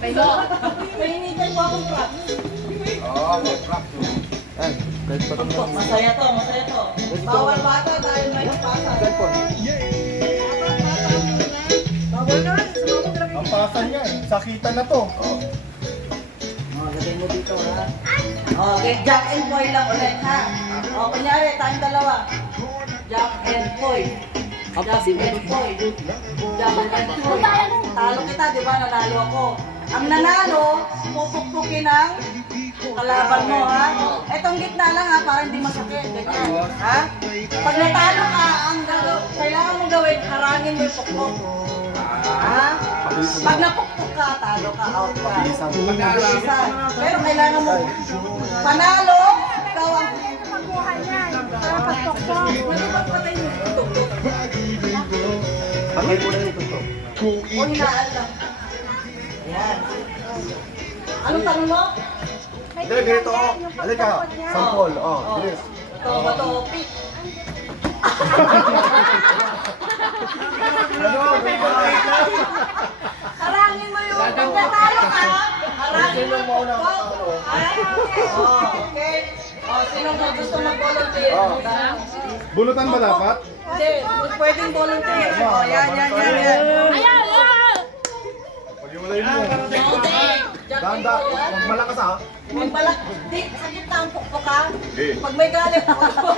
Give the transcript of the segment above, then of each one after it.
May hinihintay po akong props. Oo, may props. Ay, kahit pa rin lang. Masaya to, masaya to. Bawal bata dahil may napasa. Cellphone. Bawal na rin, sumabog na Ang pasan niya eh. Sakitan na to. Lagay mo dito ha. Okay, Jack and Boy lang ulit ha. O, kunyari, tayong dalawa. Jack and Boy. Jack and Boy. Jack and Boy. Talo kita, di ba? Nanalo ako. Ang nanalo, pupukpukin ng kalaban mo ha. Etong gitna lang ha, para hindi masakit. Ganyan. Ha? Pag natalo ka, kailangan mong gawin, harangin mo yung pukpok. Ha? Pag napukpok ka, talo ka, out ka. Pabilisan. Pero kailangan mo panalo, ikaw ang Pagkuhan yan. Para pagpokpok. patay mo yung tuktok. Pagay mo na yung tutok. O hinaan lang. Yan. Anong tanong mo? Hindi, ganito ako. Halika, sampol. Oh, bilis. Ito ba ito? Pick. Harangin mo yung pag natalo ka. Harangin mo yung pukpok. Okay. Sino mo gusto mag-volunteer? Bulutan ba dapat? Hindi, pwedeng volunteer. Yan. Ayan! Pag-iwalay mo. Ganda, huwag malakas ha. Huwag balak. Di, sa gitna ang pukpok ha. Eh. Pag may galing ako,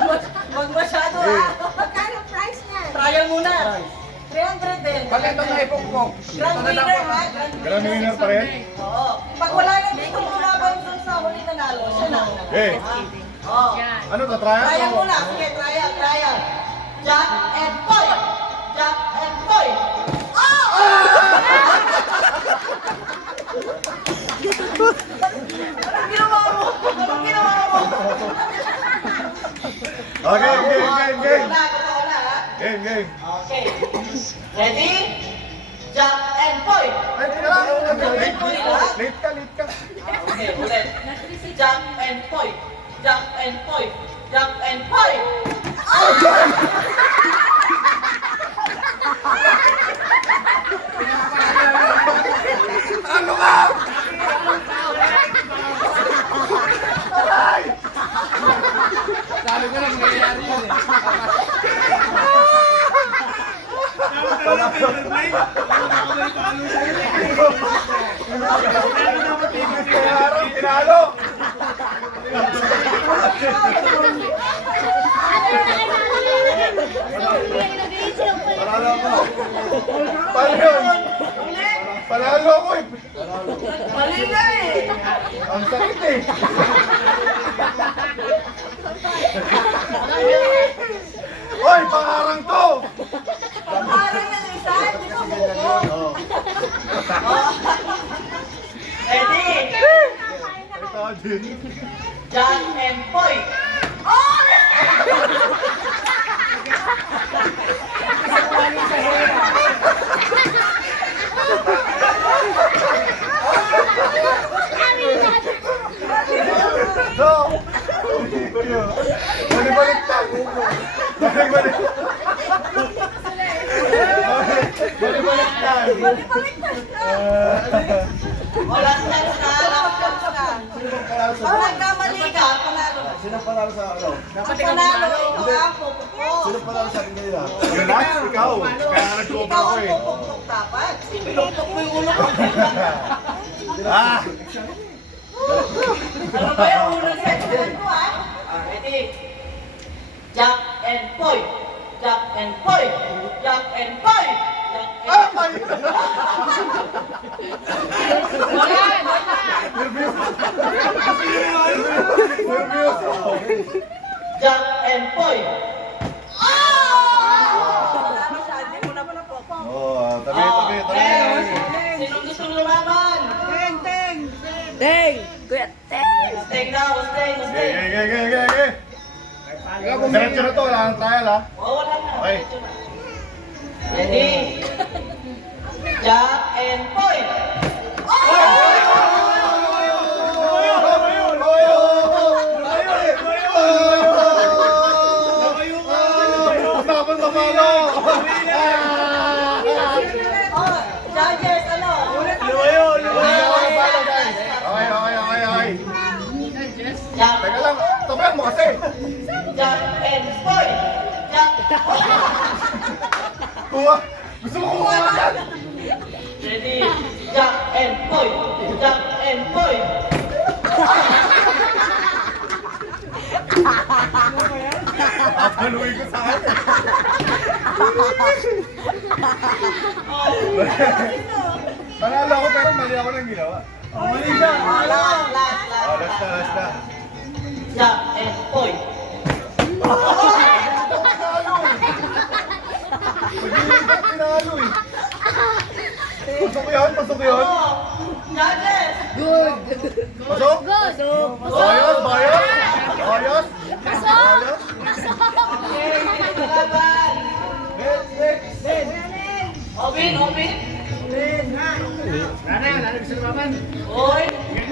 huwag masyado ha. Magkano price niyan? Trial muna. 300 din. Pag ito na ipokpok. Grand winner ha. Grand winner pa rin? Oo. Pag wala nang gusto lumaban dun sa huli nanalo, siya na. Eh. Oo. Ano to, trial? Trial muna. Sige, trial. Jack and Boy. Jack and Boy. Oh! Anong ginawa mo? Okay, game. Totoo na, ha? Game. Okay. Ready? Jack and Boy. Ay, tira. Late ka. Okay, ulit. Jack and Boy. Jack and Boy. Jack and Boy. Ano ka? Sabi ko lang, nangyayari yun eh. Tinalo. Panalo ko. Panalo ko eh. Mali na eh. Ang sakit eh. Hoy, pangarang to. Parang yung isa, hindi ko buko. Ready? Ito din. Jack and Boy. Oh! No. Balik-baliktad. Balik-baliktad. Wala na. Pag nagkamali ka, panalo na. Sino panalo sa ano? Ang panalo, ikaw ang pupukpok. Sino panalo sa akin kanina? Relax, ikaw. Kaya nag-cobra Ikaw ko ang eh. pupukpok dapat. Pinupok mo yung ulo ko. Ah! Ano ba yung unang section ko ha? Ready? Jack and Boy. Jack and Boy. Jack and Boy. Ah! Ay! Nervous ako. Jack and Boy. Wala na siya, hindi mo na pala po. Oh, tabi. Sinong gustong lumaban? Deng! Kuya, Deng! Stay daw, stay. Okay. Diretso na to, wala kang trial ha. Oh, wala na. Okay. Ready? Jack and Boy. Dapat mamalo! Oh, judges, ano? Lumayo! Kuha! Gusto mo kuha ka? Ready? Jack and Poy! Jack and Poy! Papaluin ko sa akin. Panalo ako pero mali ako ng ginawa. Mali siya. Last, last, Oh, last. last na. Jack and Poy! Pinalo eh. Pasok yun, pasok yun. Oh! Judges! Pasok? Good. Ayos, bayos. Ayos. Pasok. Ayos. Okay, kalaban! Next. Obin, Obin! Nana, nana gusto lumaban. Oy!